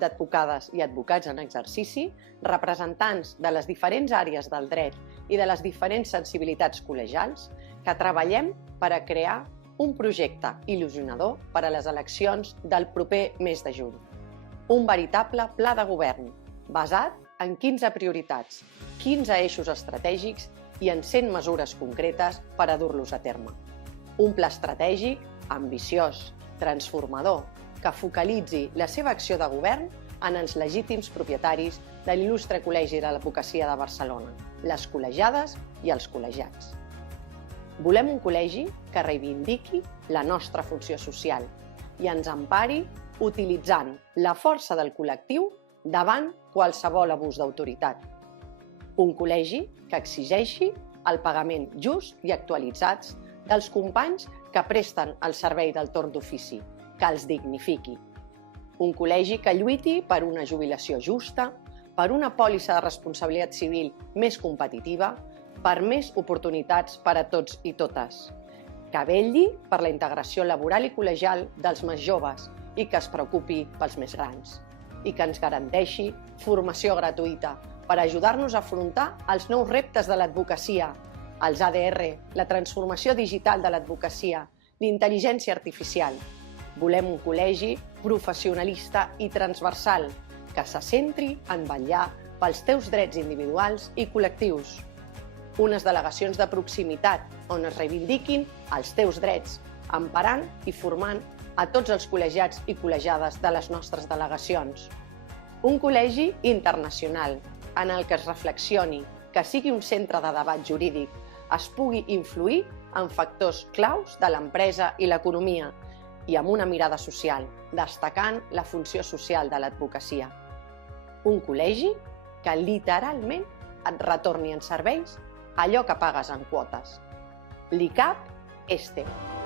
d'advocades i advocats en exercici, representants de les diferents àrees del dret i de les diferents sensibilitats col·legials, que treballem per a crear un projecte il·lusionador per a les eleccions del proper mes de juny. Un veritable pla de govern, basat en 15 prioritats, 15 eixos estratègics i en 100 mesures concretes per a dur-los a terme. Un pla estratègic ambiciós, transformador, que focalitzi la seva acció de govern en els legítims propietaris de l'il·lustre Col·legi de l'Advocacia de Barcelona, les col·legiades i els col·legiats. Volem un col·legi que reivindiqui la nostra funció social i ens empari utilitzant la força del col·lectiu davant qualsevol abús d'autoritat. Un col·legi que exigeixi el pagament just i actualitzats dels companys que presten el servei del torn d'ofici, que els dignifiqui. Un col·legi que lluiti per una jubilació justa, per una pòlissa de responsabilitat civil més competitiva, per més oportunitats per a tots i totes, que vetlli per la integració laboral i col·legial dels més joves i que es preocupi pels més grans, i que ens garanteixi formació gratuïta per ajudar-nos a afrontar els nous reptes de l'advocacia, els ADR, la transformació digital de l'advocacia, l'intel·ligència artificial. Volem un col·legi professionalista i transversal que se centri en vetllar pels teus drets individuals i col·lectius. Unes delegacions de proximitat on es reivindiquin els teus drets, emparant i formant a tots els col·legiats i col·legiades de les nostres delegacions. Un col·legi internacional en el que es reflexioni, que sigui un centre de debat jurídic, es pugui influir en factors claus de l'empresa i l'economia i amb una mirada social, destacant la funció social de l'advocacia. Un col·legi que literalment et retorni en serveis allò que pagues en quotes. L'ICAP és teu.